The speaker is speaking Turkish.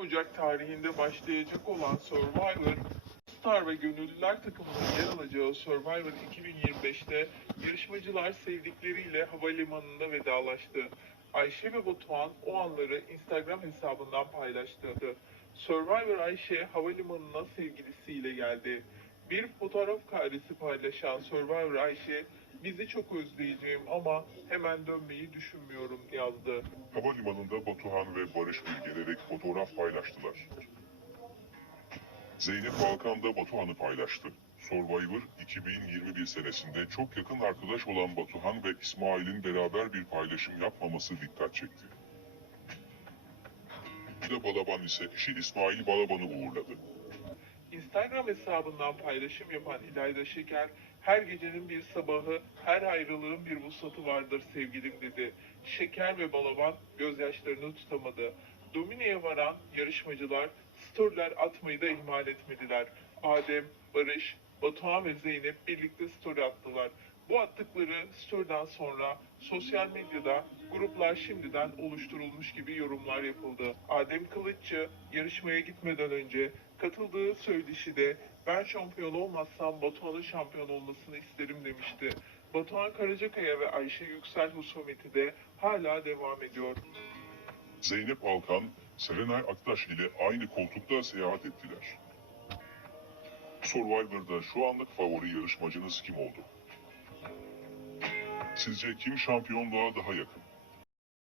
Ocak tarihinde başlayacak olan Survivor, Star ve Gönüllüler takımının yer alacağı Survivor 2025'te yarışmacılar sevdikleriyle havalimanında vedalaştı. Ayşe ve Batuhan o anları Instagram hesabından paylaştı. Survivor Ayşe havalimanına sevgilisiyle geldi. Bir fotoğraf karesi paylaşan Survivor Ayşe, bizi çok özleyeceğim ama hemen dönmeyi düşünmüyorum yazdı. Havalimanında Batuhan ve Barış gelerek fotoğraf paylaştılar. Zeynep Balkan da Batuhan'ı paylaştı. Survivor 2021 senesinde çok yakın arkadaş olan Batuhan ve İsmail'in beraber bir paylaşım yapmaması dikkat çekti. Bir de Balaban ise eşi İsmail Balaban'ı uğurladı. Instagram hesabından paylaşım yapan İlayda Şeker, her gecenin bir sabahı, her ayrılığın bir vuslatı vardır sevgilim dedi. Şeker ve Balaban gözyaşlarını tutamadı. Domine'ye varan yarışmacılar storyler atmayı da ihmal etmediler. Adem, Barış, Batuhan ve Zeynep birlikte story attılar. Bu attıkları story'den sonra sosyal medyada gruplar şimdiden oluşturulmuş gibi yorumlar yapıldı. Adem Kılıççı yarışmaya gitmeden önce katıldığı söyleşide ben şampiyon olmazsam Batuhan'ın şampiyon olmasını isterim demişti. Batuhan Karacakaya ve Ayşe Yüksel husumeti de hala devam ediyor. Zeynep Alkan, Serenay Aktaş ile aynı koltukta seyahat ettiler. Survivor'da şu anlık favori yarışmacınız kim oldu? Sizce kim şampiyonluğa daha yakın?